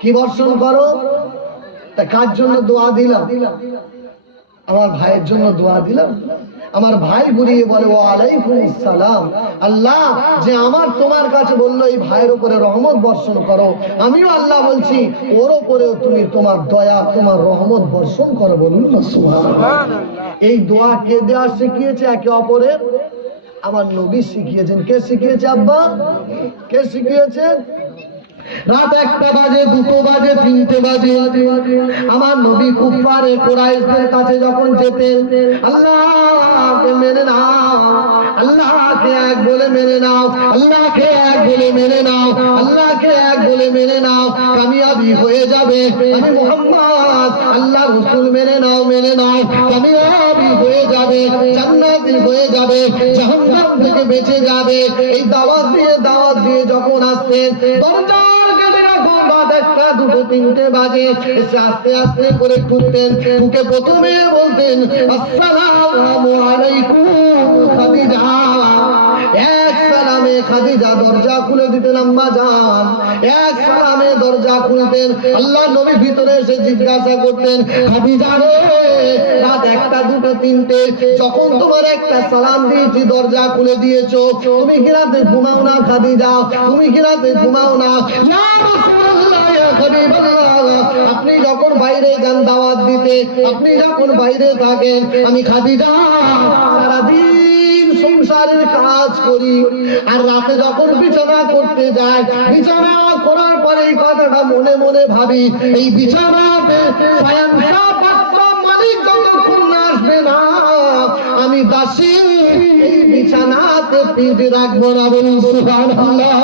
কি বর্ষণ করো? তা কার জন্য দোয়া দিলাম? আমার ভাইয়ের জন্য দোয়া দিলাম। আমার ভাই ঘুরিয়ে বলে ওয়ালাইকুম আসসালাম। আল্লাহ যে আমার তোমার কাছে বললো এই ভাইয়ের উপরে রহমত বর্ষণ করো, আমিও আল্লাহ বলছি ওর উপরেও তুমি তোমার দয়া তোমার রহমত বর্ষণ করো। বলুন না সুবহানাল্লাহ। এই দোয়া কে দেওয়া শিখিয়েছে একে অপরের? আমার নবী শিখিয়েছেন। কে শিখিয়েছে আব্বা? কে শিখিয়েছেন? রাত 1টা বাজে, 2টো বাজে, 3টে বাজে, আমার নবী কুফারে কুরাইশদের কাছে যখন যেতেন, আল্লাহকে মেনে নাও, আল্লাহকে এক বলে মেনে নাও, আল্লাহকে এক বলে মেনে নাও, আল্লাহকে এক বলে মেনে নাও, কামিয়াবি হয়ে যাবে। আমি মুহাম্মদ আল্লাহ রাসূল মেনে নাও, মেনে নাও, কামিয়াবি হয়ে যাবে, জান্নাতি হয়ে যাবে, জাহান্নাম থেকে বেঁচে যাবে। এই দাওয়াত দিয়ে যখন আসতেন, দরজা 1টা 2টো 3টে বাজে, এসে আস্তে আস্তে করে ঢুকতেন। ঢুকে প্রথমে বলতেন আসসালামু আলাইকুম খাদিজা। এক সালামে খাদিজা দরজা খুলে দিতেন আম্মা জান, এক সালামে দরজা খুলতেন। আল্লাহ নবী ভিতরে এসে জিজ্ঞাসা করতেন খাদিজা রে, রাত 1টা 2টো 3টে, যখন তোমার একটা সালাম দিয়েছি দরজা খুলে দিয়েছো, তুমি কি রাতে ঘুমাও না খাদিজা? তুমি কি রাতে ঘুমাও না? ইয়া রাসূলুল্লাহ, ইয়া হাবিবাল্লাহ, আপনি যখন বাইরে যান দাওয়াত দিতে, আপনি যখন বাইরে থাকেন, আমি খাদিজা সারাদিন সংসারের কাজ করি, আর রাতে যখন বিছানা করতে যাই, বিছানা করার পরে এই কথাটা মনে মনে ভাবি, এই বিছানাতে শয়নশাহ পাক মালিক যতক্ষণ না আসবে না, আমি দাসী এই বিছানাতে পিঠ রাখবো না। বলুন সুবহানাল্লাহ।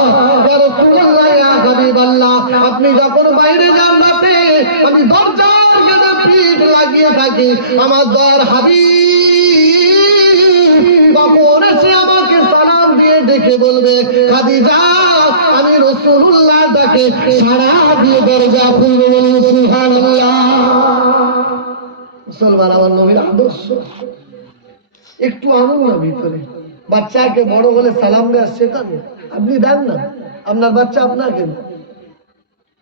ইয়া রাসূলুল্লাহ, ইয়া হাবিবাল্লাহ, আপনি যখন বাইরে যান রাতে, আমি দরজার কাছে পিঠ লাগিয়ে থাকি। আমার দয়ার হাবিব কখন এসে আমাকে সালাম দিয়ে ডেকে বলবে খাদিজা আমি রাসূলুল্লাহ ডাকে সাড়া দিয়ে দরজা খুলবে। বলুন সুবহানাল্লাহ। মুসলমান, আমার নবীর আদর্শ একটু আনুন না ভিতরে। বাচ্চাকে বড় হলে সালাম দেওয়া শেখানো। আপনি দেন না, আপনার বাচ্চা আপনাকে।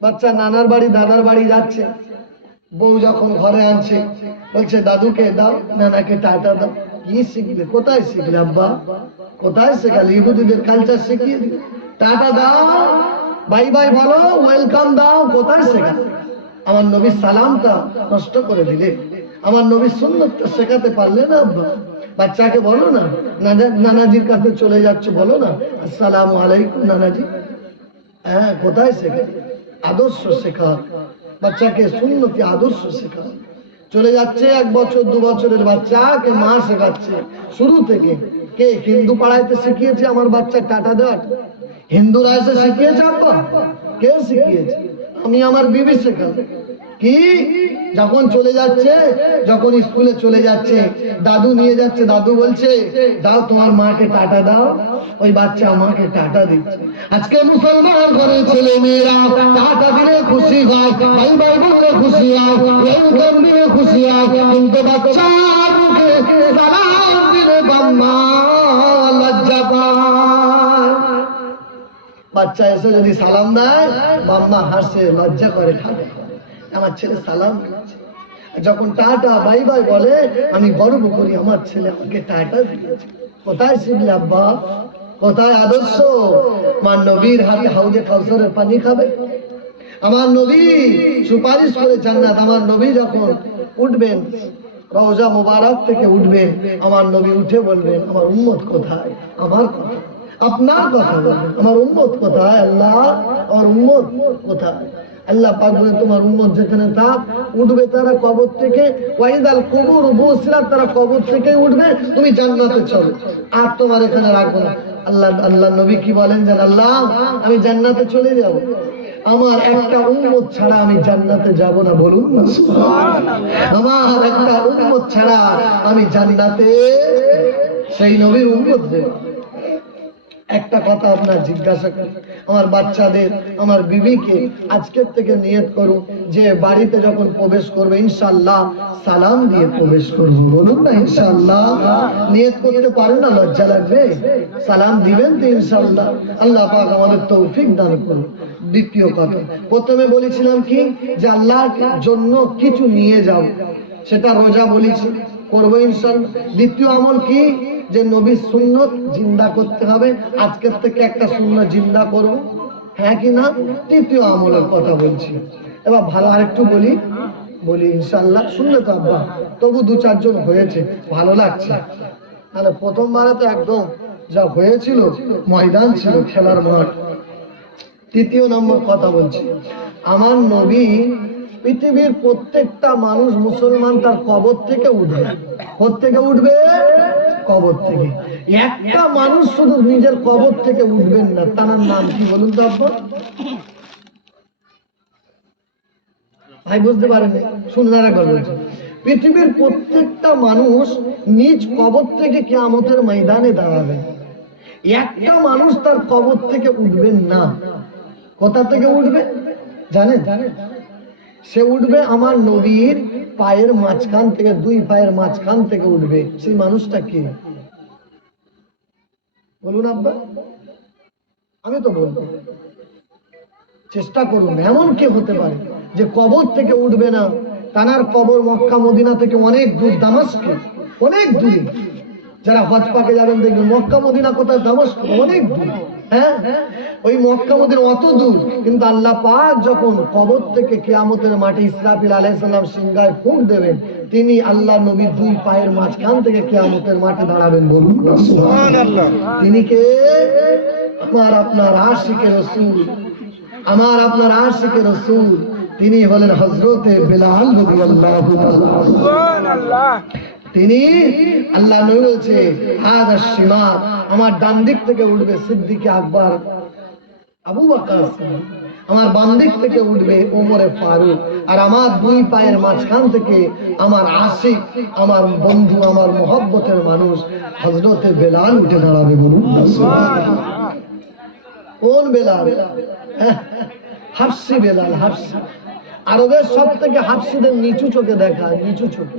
বাচ্চা নানার বাড়ি দাদার বাড়ি যাচ্ছে, বউ যখন ঘরে আনছে বলছে দাদুকে দাও, নানাকে টাটা দাও। কি শিখবে? কোথায় শিখলে আব্বা? কোথায় শেখালে? ইহুদিদের কালচার শিখিয়ে দিবে। টাটা দাও, বাই বাই বলো, ওয়েলকাম দাও, কোথায় শেখালে? আমার নবীর সালামটা নষ্ট করে দিলে, আমার নবীর সুন্নতটা শেখাতে পারলে না আব্বা। বাচ্চাকে বলো না, নানাজির কাছে চলে যাচ্ছে, বলো না আসসালামু আলাইকুম নানাজি। হ্যাঁ, কোথায় শেখা? আদর্শ শেখা, বাচ্চাকে সুন্নতি আদর্শ শেখা। চলে যাচ্ছে 1 বছর 2 বছরের বাচ্চাকে মা শেখাচ্ছে শুরু থেকে। কে? হিন্দু পাড়াইতে শিখিয়েছে আমার বাচ্চা টাটা দেওয়া? হিন্দুরা এসে শিখিয়েছে আব্বা? কে শিখিয়েছে? আমি আমার বিবি শেখাবো। কি? যখন চলে যাচ্ছে, যখন স্কুলে চলে যাচ্ছে, দাদু নিয়ে যাচ্ছে, দাদু বলছে দাও তোমার মাকে টাটা দাও, ওই বাচ্চা মাকে টাটা দিচ্ছে। আজকে মুসলমান ঘরে ছেলে মেয়েরা টাটা দিলে খুশি হয়, ভাই ভাই বললে খুশি হয়, ওয়েলকাম দিলে খুশি হয়, কিন্তু বাচ্চার মুখে সালাম দিলে বাম্মা লজ্জা পায়। বাচ্চা এসে যদি সালাম দেয়, বাম্মা হাসে, লজ্জা করে, থাকে আমার ছেলে সালাম দিচ্ছে। যখন টাটা বাই বাই বলে, আমি গর্ব করি আমার ছেলে আমাকে টাটা দিয়েছে। কোথায় শিখলে আব্বা? কোথায় আদর্শ? আমার নবীর হাতে হাউজে কাউসারের পানি খাবে। আমার নবী সুপারিশ করে জান্নাত। আমার নবী যখন উঠবেন, রওজা মুবারক থেকে উঠবেন, আমার নবী উঠে বলবেন আমার উম্মত কোথায়? আমার কথা, আপনার কথা বলবেন, আমার উম্মত কোথায়? আল্লাহ, আমার উম্মত কোথায়? আল্লাহ পাক বলেন তোমার উম্মত যেখানে থাক, উঠবে তারা কবর থেকে, ওয়াইদাল কুবুর বুসিরাত, তারা কবর থেকে উঠবে, তুমি জান্নাতে চলো, আর তোমার এখানে রাখবো না। আল্লাহ নবী কি বলেন জান? আল্লাহ আমি জান্নাতে চলে যাব, আমার একটা উম্মত ছাড়া আমি জান্নাতে যাব না। বলুন না সুবহানাল্লাহ। আমার একটা উম্মত ছাড়া আমি জান্নাতে, সেই নবীর উম্মতদের একটা কথা আপনার জিজ্ঞাসা করি, আমার বাচ্চাদের, আমার বিবিকে আজকের থেকে নিয়ত করুন যে বাড়িতে যখন প্রবেশ করবে ইনশাআল্লাহ সালাম দিয়ে প্রবেশ করবো। বলুন না ইনশাআল্লাহ। নিয়ত করতে পারে না? লজ্জা লাগবে? সালাম দিবেন তো ইনশাআল্লাহ। আল্লাহ পাক আমাদের তৌফিক দান করুন। দ্বিতীয় কথা, প্রথমে বলেছিলাম কি যে আল্লাহর জন্য কিছু নিয়ে যাও, সেটা রোজা বলেছি, করবো ইনশাআল্লাহ। দ্বিতীয় আমল কি যে নবীর সুন্নত জিন্দা করতে হবে, আজকের থেকে একটা সুন্নত জিন্দা করবো, হ্যাঁ কি না? তৃতীয় আমলের কথা বলছি। এবার ভালো আরেকটু বলি ইনশাআল্লাহ, শুনলে তো আব্বা? তবু 2-4 জন হয়েছে, ভালো লাগছে। তাহলে প্রথমবারে তো একদম যা হয়েছিল, ময়দান ছিল, খেলার মাঠ। তৃতীয় নম্বর কথা বলছি, আমার নবী পৃথিবীর প্রত্যেকটা মানুষ মুসলমান তার কবর থেকে উঠবে। কোত্থেকে উঠবে? কবর থেকে। একটা মানুষ শুধু নিজের কবর থেকে উঠবেন না, তার নাম কি বলুন তো আব্বা? ভাই বুঝতে পারেনি, শুনলেন একবার বলছি। পৃথিবীর প্রত্যেকটা মানুষ নিজ কবর থেকে কিয়ামতের ময়দানে দাঁড়াবে, একটা মানুষ তার কবর থেকে উঠবেন না। কোথা থেকে উঠবে জানেন? সে উঠবে আমার নবীর পায়ের মাঝখান থেকে, 2 পায়ের মাঝখান থেকে উঠবে। সেই মানুষটা কি বলুন আব্বা? আমি তো বলবো, চেষ্টা করুন। এমন কি হতে পারে যে কবর থেকে উঠবে না? তানার কবর মক্কা মদিনা থেকে অনেক দূর, দামেস্কে অনেক দূরে। যারা হজ পাকে যাবেন দেখবেন মক্কা মদিনা কোথায়? দামেস্ক অনেক দূর। হ্যাঁ, ওই মক্কা মদিনা অত দূর, কিন্তু আল্লাহ পাক যখন কবর থেকে কিয়ামতের মাঠে ইসরাফিল আলাইহিস সালাম সিংহায় ফুঁক দেবেন, তিনি আল্লাহ নবীর 2 পায়ের মাঝখান থেকে কিয়ামতের মাঠে দাঁড়াবেন। বলুন সুবহানাল্লাহ। তিনি কে? আমার আপনার আশিকে রাসূল, আমার আপনার আশিকে রাসূল, তিনি হলেন হযরতে বিলাল রাদিয়াল্লাহু তাআলা। সুবহানাল্লাহ। তিনি আল্লাহ নবী বলছে হাযা শিমাল, আমার ডান দিক থেকে উঠবে সিদ্দিক আকবর আবু বকর সিদ্দিক, আমার বাম দিক থেকে উঠবে ওমরে ফারুক, আর আমার 2 পায়ের মাঝখান থেকে আমার আশিক, আমার বন্ধু, আমার মহব্বতের মানুষ হযরতে বেলাল উঠে দাঁড়াবে। বলুন সুবহানাল্লাহ। কোন বেলাল? হাফসি বেলাল। হাফসি আরবের সব থেকে হাফসিদের নিচু চোখে দেখা, নিচু চোখে।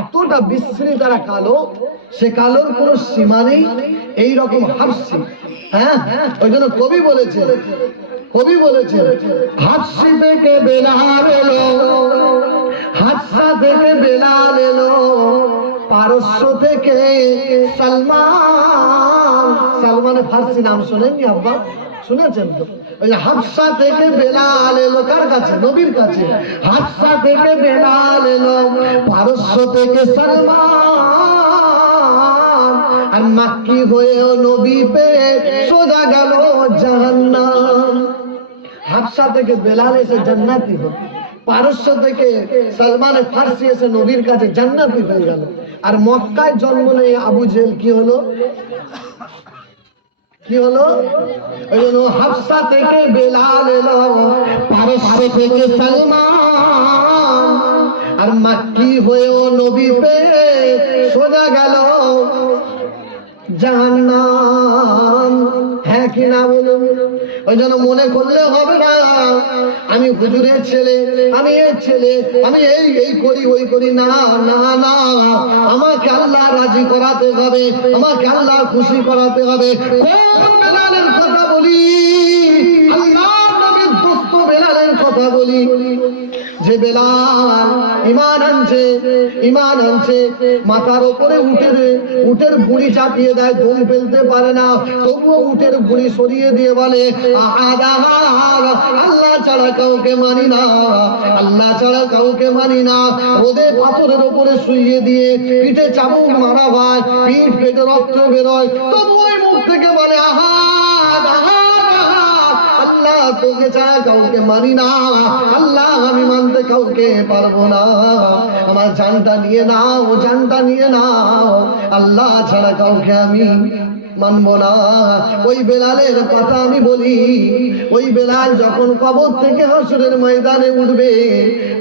এতটা বিশ্রী তারা কালো, সে কালোর কোনো সীমা নেই। এইরকম হাফসি, হ্যাঁ, ওই জন্য কবি বলেছে হাফসি থেকে বেলাল এলো, হাফসা থেকে বেলাল এলো, পারস্য থেকে সালমান। সালমানে ফার্সি নাম শোনেননি আব্বা? শুনেছেন তো? ওই হাফসা থেকে বেলাল এলো কার কাছে? নবীর কাছে। হাফসা থেকে বেলাল এলো, পারস্য থেকে সালমান, আর মাক্কি হয়েও নবী পেয়ে সোজা গেল জাহান্নাম। হাফসা থেকে বেলাল এসে জান্নাতি হলো, পারস্য থেকে সালমানে ফার্সি এসে নবীর কাছে জান্নাতি হয়ে গেল। আর মক্কায় জন্ম নিয়ে আবু জেহেল কি হলো? কি হলো? ওই জন্য হাফসা থেকে বেলাল এলো, পারস্য থেকে সালমান, আর মাক্কি হয়েও নবী পেয়ে সোজা গেল জাহান্নাম। হ্যাঁ কি না বলুন? ওই জন্য মনে করলে হবে না আমি হুজুরের ছেলে, আমি এর ছেলে, আমি এই করি ওই করি। না না না, আমাকে আল্লাহ রাজি করাতে হবে, আমাকে আল্লাহ খুশি করাতে হবে। কোন বেলালের কথা বলি? আল্লাহ নবীর দোস্ত বেলালের কথা বলি, যে বেলাল ঈমান আনছে, মাথার উপরে উটের ভুঁড়ি চাপিয়ে দেয়, দম ফেলতে পারে না, তবুও উটের ভুঁড়ি সরিয়ে দিয়ে বলে আল্লাহ ছাড়া কাউকে মানি না, আল্লাহ ছাড়া কাউকে মানি না। ওদের পাথরের উপরে শুইয়ে দিয়ে পিঠে চাবুক মারা হয়, পিঠ পেটে রক্ত বেরোয়, তবু ওই মুখ থেকে বলে আল্লাহ তোকে ছাড়া কাউকে মানি না, আল্লাহ আমি মানতে কাউকে পারবো না, আমার জানটা নিয়ে নাও, জানটা নিয়ে নাও, আল্লাহ ছাড়া কাউকে আমি মানবো না। ওই বেলালের কথা আমি বলি, ওই বেলাল যখন কবর থেকে হাসরের ময়দানে উঠবে,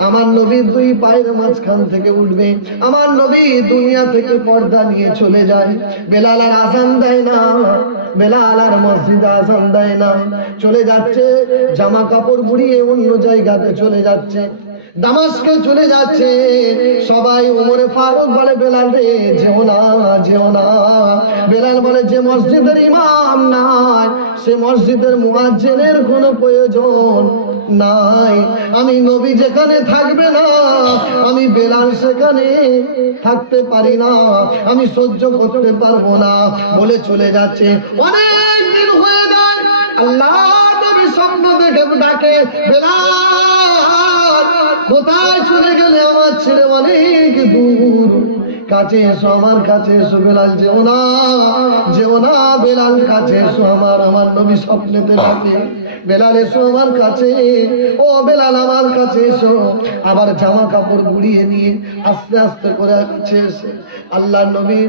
আমার নবীর 2 পায়ের মাঝখান থেকে উঠবে, আমার নবী দুনিয়া থেকে পর্দা নিয়ে চলে যায়। বেলাল আর আযান দেয় না, বেলাল আর মসজিদে আযান দেয় না, চলে যাচ্ছে, জামা কাপড় গুড়িয়ে অন্য জায়গাতে চলে যাচ্ছে। দামাস্কে চলে যাচ্ছে। সবাই ওমরে ফারুক বলে বেলাল রে যেও না, যেও না। বেলাল বলে যে মসজিদের ইমাম নাই সে মসজিদের মুয়াজ্জিনের কোনো প্রয়োজন নাই। আমি নবী যেখানে থাকবে না আমি বেলাল সেখানে থাকতে পারি না, আমি সহ্য করতে পারবো না বলে চলে যাচ্ছে। অনেক দিন হয়ে যায়, আল্লাহ নবী স্বপ্ন দেখে ডাকে বেলাল কোথায় চলে গেলে আমার ছেড়ে অনেক দূর, কাছে এসো, আমার কাছে এসো। বেলাল যেও না, যেও না বেলাল কাছে এসো, আমার নবী স্বপ্নেতে ডাকে বেলাল এসো আমার কাছে, ও বেলাল আমার কাছে এসো। আবার জামা কাপড় গুড়িয়ে নিয়ে আস্তে আস্তে করে কাছে এসে আল্লাহর নবী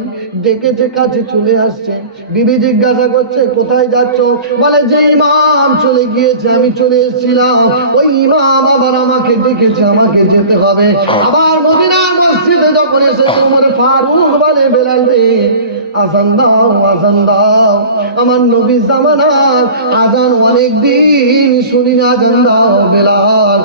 ডেকেছে, কাছে চলে আসছে। বিবি জিজ্ঞাসা করছে কোথায় যাচ্ছ? বলে যে ইমাম চলে গিয়েছে আমি চলে এসেছিলাম, ওই ইমাম আবার আমাকে ডেকেছে, আমাকে যেতে হবে। আবার মদিনার মসজিদে যখন এসেছে ওমর ফারুক বলে বেলাল রে আজান দাও, আজান দাও। আমার নবী জামানার আজান অনেক দিন শুনি না, আজান দাও বেলাল।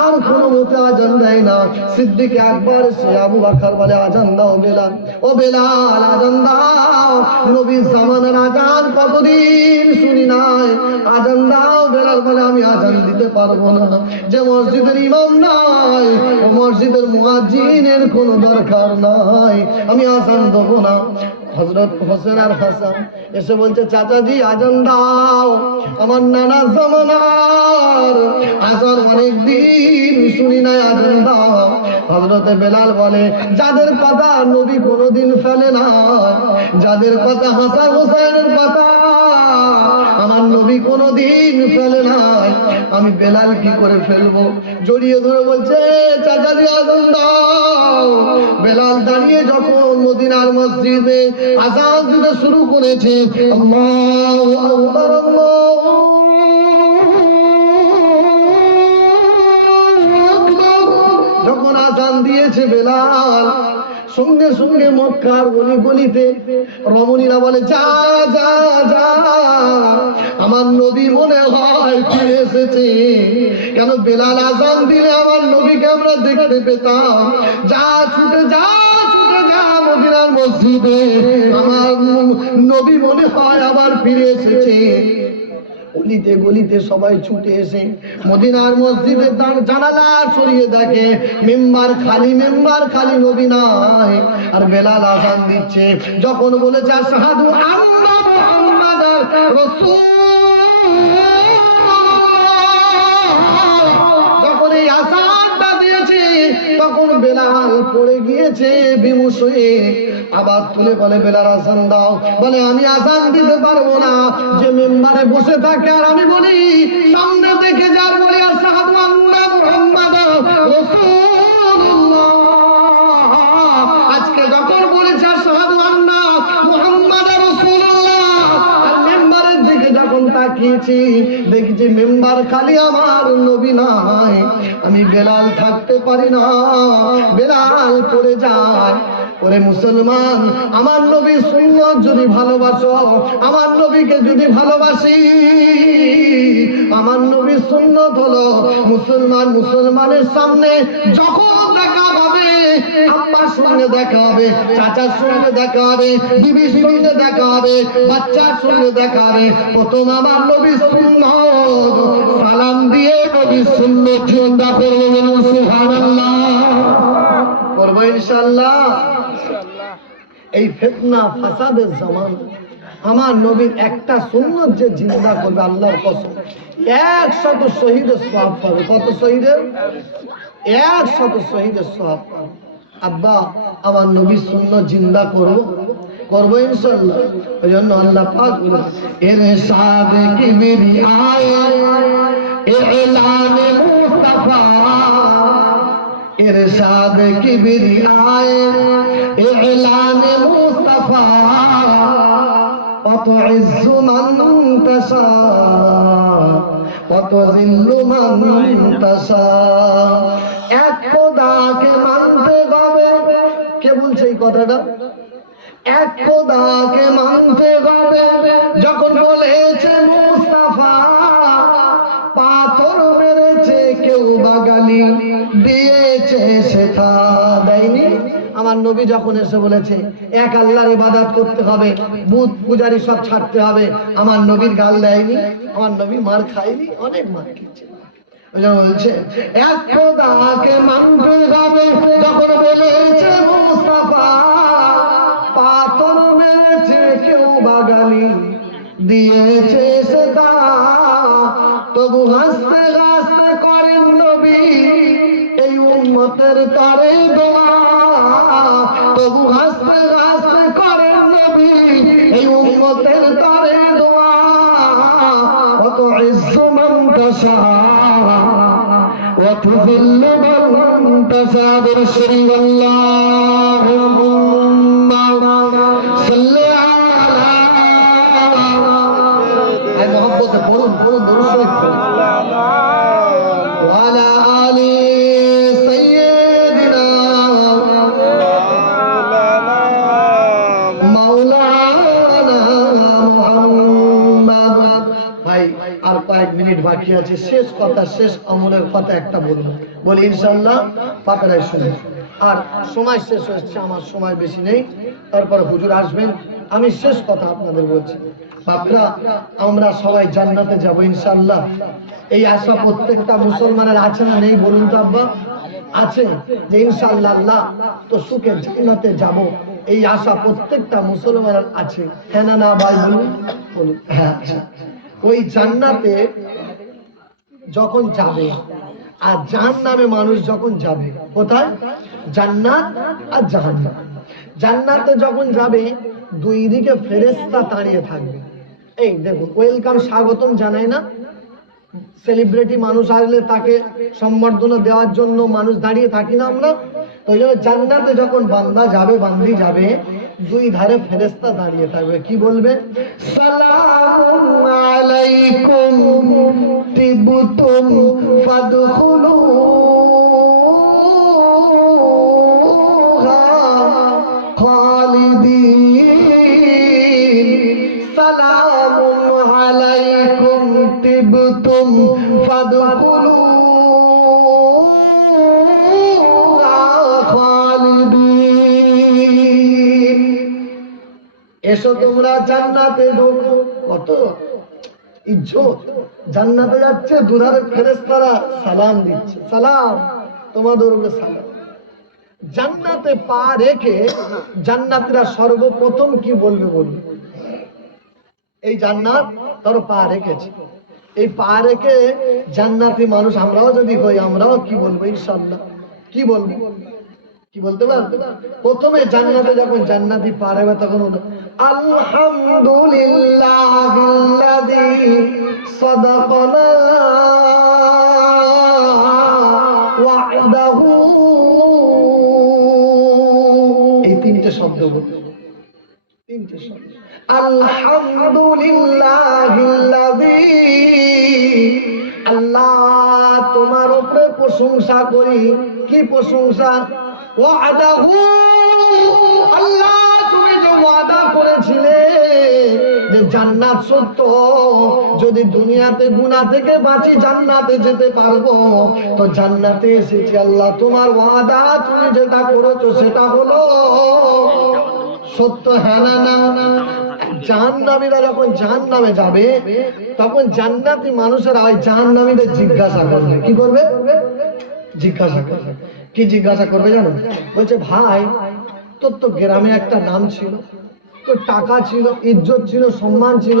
আর কোনো মতে আজান দেয় না। সিদ্দিক আকবর সে আবু বকর বলে আজান দাও বেলাল, ও বেলাল আজান দাও। নবী জামানার আজান কতদিন শুনি নাই, আজান দাও। বেলাল বলে আমি আজান দিতে পারবো না, যে মসজিদের ইমাম নাই ও মসজিদের মুয়াজ্জিনের কোনো দরকার নাই, আমি আজান দেবো না। হযরত হোসেন আর হাসান এসে বলছে চাচাজি আজান দাও, আমার নানা জামানার আজান অনেক দিন শুনি নাই, আজান দাও। হযরতে বেলাল বলে যাদের কথা নবী কোনোদিন ফেলে না, যাদের কথা হাসান হোসেনের কথা আমার নবী কোনোদিন ফেলে নাই, আমি বেলাল কি করে ফেলবো? জড়িয়ে ধরে বলছে চাচাজি আজান দাও। বেলাল দাঁড়িয়ে যখন মদিনার মসজিদে আজান দিতে শুরু করেছে, আল্লাহু আকবার, আল্লাহু আকবার, যখন আজান দিয়েছে বেলাল সঙ্গে সঙ্গে মক্কার গলি গলিতে রমণীরা বলে যা যা যা, আমার নবী মনে হয় ফিরে এসেছে। কেন বেলাল আজান দিলে আমার নবীকে আমরা দেখতে পেতাম। যা ছুটে যা, ছুটে যা মদিনার মসজিদে, আমার নবী মনে হয় আবার ফিরে এসেছে। গলিতে গলিতে সবাই ছুটে এসে মদিনার মসজিদের জানালা সরিয়ে দেখে মেম্বার খালি, মেম্বার খালি, নবী নাই। আর বেলাল আজান দিচ্ছে। যখন বলেছে আশহাদু আন্না মুহাম্মাদার রাসূলুল্লাহ, যখন এই আজানটা দিয়েছে তখন বেলাল পড়ে গিয়েছে বিমুষ হয়ে। আবার তুলে বলে বেলাল আজান দাও। বলে আমি আজান দিতে পারবো না, যে মেম্বারে বসে থাকে আর আমি বলি সামনে দেখে যার বলি আশহাদু আন্না মুহাম্মাদার রাসূলুল্লাহ। আজকে যখন বলেছে আশহাদু আন্না মুহাম্মাদার রাসূলুল্লাহ আর মেম্বারের দিকে যখন তাকিয়েছি দেখছি মেম্বার খালি, আমার নবী নাই, আমি বেলাল থাকতে পারি না, বেলাল পড়ে যায়। ওরে মুসলমান, আমার নবীর সুন্নাত যদি ভালোবাসো, আমার নবীকে যদি ভালোবাসি, আমার নবীর সুন্নাত হলো মুসলমান মুসলমানের সামনে যখন দেখা হবে, আম্মার সঙ্গে দেখা হবে, চাচার সঙ্গে দেখা হবে, বিবির সঙ্গে দেখা হবে, বাচ্চার সঙ্গে দেখা হবে, প্রথম আমার নবীর সুন্নাত সালাম দিয়ে নবীর সুন্নাত চিন্তা করবো। সুবহানাল্লাহ করবো ইনশাআল্লাহ। এই ফিতনা ফাসাদের জামান আমার নবীর একটা সুন্নাত যে জিন্দা করবে আল্লাহর কসম 100 শহীদের সওয়াব পাবে। কত শহীদের? 100 শহীদের সওয়াব পাবে। আব্বা আমার নবীর সুন্নাত জিন্দা করবো ইনশাআল্লাহ। ওই জন্য আল্লাহ পাক বলে ইরশাদ কিবরিয়ায়ে ইলানে মুস্তাফা, ইরশাদ কিবরিয়ায়ে ইলানে মুস্তাফা, কত ইজ্জু মান তাশা কত জিল্লু মান তাশা। এক খোদাকে মানতে হবে। কে বলছে এই কথাটা? এক খোদাকে মানতে হবে। যখন বলেছে মুস্তাফা পাথর মেরেছে কেউ কেউ বাগালি দিয়েছে সেথা দেয়নি। আমার নবী যখন এসে বলেছে এক আল্লাহর ইবাদত করতে হবে, বুত পূজারি সব ছাড়তে হবে, আমার নবীর গাল দেয়নি, আমার নবী মার খায়নি, অনেক মার খেয়েছে। বলছে এক খোদাকে মানতে হবে, যখন বলেছে মুস্তাফা পাথর মেরেছে কেউ বাগালি দিয়েছে সেটা, তবু হাসতে হাসতে করেন নবী এই উম্মতের তরে দোয়া, তবু হাসতে হাসতে করেন নবী এই উম্মতের তরে দোয়া। অত ইজ্জু মান তাশা ওয়া তুযিল্লু মান তাশা বিরশরি আল্লাহুম্মা সাল্লি আলা আই মোহাম্মদে পড়ুন পড়ুন দরুদ শরীফ পড়ুন ওয়া আলা আলি সাইয়্যিদিনা মাওলানা মুহাম্মদ। ভাই আর কয়েক মিনিট বাকি আছে, শেষ কথা, শেষ আমলের কথা একটা বলবো, বলি ইনশাআল্লাহ পাকড়ায় শুনে। আর সময় শেষ হচ্ছে, আমার সময় বেশি নেই, তারপর হুজুর আসবেন। আমি শেষ কথা আপনাদের বলছি, বাপরা আমরা সবাই জান্নাতে যাব ইনশাআল্লাহ। এই আশা প্রত্যেকটা মুসলমানের আছে না নেই বলুন তো আব্বা? আছে যে ইনশাআল্লাহ আল্লাহ তো সুখে জান্নাতে যাব, এই আশা প্রত্যেকটা মুসলমানের আছে, হ্যাঁ না না ভাই বলুন? বলুন হ্যাঁ। আচ্ছা, ওই জান্নাতে যখন যাবে আর জাহান্নামে মানুষ যখন যাবে, কোথায়? জান্নাত আর জাহান্নাম। জান্নাতে যখন যাবে দুই দিকে ফেরেশতা দাঁড়িয়ে থাকবে। এই দেখুন ওয়েলকাম, স্বাগতম জানাই না, সেলিব্রিটি মানুষ আসলে তাকে সম্বর্ধনা দেওয়ার জন্য মানুষ দাঁড়িয়ে থাকি না আমরা? তো ওই জন্য জান্নাতে যখন বান্দা যাবে, বান্দি যাবে, দুই ধারে ফেরেশতা দাঁড়িয়ে থাকবে, কি বলবে? সালামু আলাইকুম তিবতুম ফাদখুলুহা খালিদিন, সালামু আলাইকুম তিবতুম ফাদখুলুহা খালিদিন। এসো তোমরা জান্নাতে ঢোকো। কত ইজ্জত, জান্নাতে যাচ্ছে, দুধারে ফেরেশতারা সালাম দিচ্ছে, সালাম তোমাদের উপরে সালাম। জান্নাতে পা রেখে জান্নাতীরা সর্বপ্রথম কি বলবে বলবে? এই জান্নাত তোর পা রেখেছে, এই পা রেখে জান্নাতি মানুষ আমরাও যদি হই, আমরাও কি বলবো ইনশাআল্লাহ? কি বলবো? কি বলতে পারবে? প্রথমে জান্নাতে যখন জান্নাতি পা রাখবে তখন আলহামদুলিল্লাহিল্লাযী সাদাকানা ওয়া'দাহু, এই তিনটে শব্দ বলবে, তিনটে শব্দ। আলহামদুলিল্লাহিল্লাযী, আল্লাহ তোমার উপরে প্রশংসা করি। কি প্রশংসা? ওয়া'দাহু, আল্লাহ তুমি যে ওয়াদা করেছিলে যে জান্নাত সত্য, যদি দুনিয়াতে গুনাহ থেকে বাঁচি জান্নাতে যেতে পারবো, তো জান্নাতে এসেছি আল্লাহ, তোমার ওয়াদা তুমি যেটা করেছো সেটা হলো সত্য, হ্যাঁ না না? জাহান্নামীরা যখন জাহান্নামে যাবে তখন জান্নাতি মানুষেরা ওই জাহান্নামীদের জিজ্ঞাসা করবে, কি করবে? জিজ্ঞাসা করবে। কি জিজ্ঞাসা করবে জানো? বলছে ভাই তোর তো গ্রামে একটা নাম ছিল, তোর টাকা ছিল, ইজ্জত ছিল, সম্মান ছিল,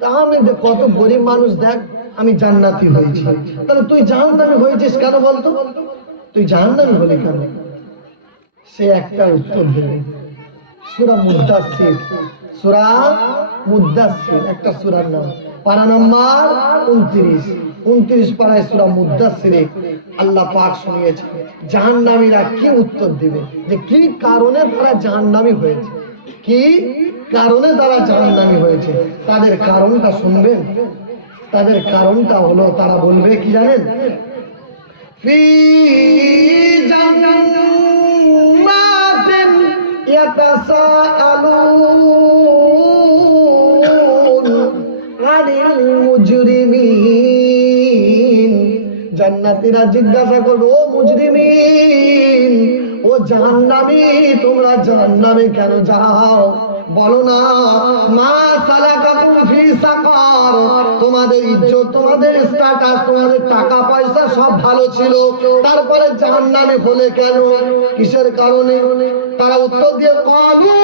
তা আমি কত গরিব মানুষ, দেখ আমি জান্নাতি হয়েছি, তাহলে তুই জাহান্নামী হয়েছিস কেন বলতো? তুই জাহান্নামী হলি কেন? সে একটা উত্তর দেবে, সূরা মুদ্দাসসির, সূরা মুদ্দাসসির একটা সূরার নাম, পারা নাম্বার 29 পারায় সূরা মুদ্দাসসিরে আল্লাহ পাক শুনিয়েছে জাহান্নামীরা কি উত্তর দিবে, যে কি কারণে তারা জাহান্নামী হয়েছে, কি কারণে তারা জাহান্নামী হয়েছে। তাদের কারণটা শুনবেন, তাদের কারণটা হলো তারা বলবে কি জানেন? ফি জান্নাতিন ইয়াতাসাআলুন আনিল মুজরিমিন, জান্নাত জান্নাতীরা জিজ্ঞাসা করবে, ও মুজরিমিন, ও জাহান্নামী, তোমরা জাহান্নামে কেন যাও? বলো না, মা সালাকাকুম ফি সাকার, তোমাদের ইজ্জত, তোমাদের স্ট্যাটাস, তোমাদের টাকা পয়সা সব ভালো ছিল, তারপরে জাহান্নামে হলে কেন? কিসের কারণে? তারা উত্তর দিয়ে, ক্বালু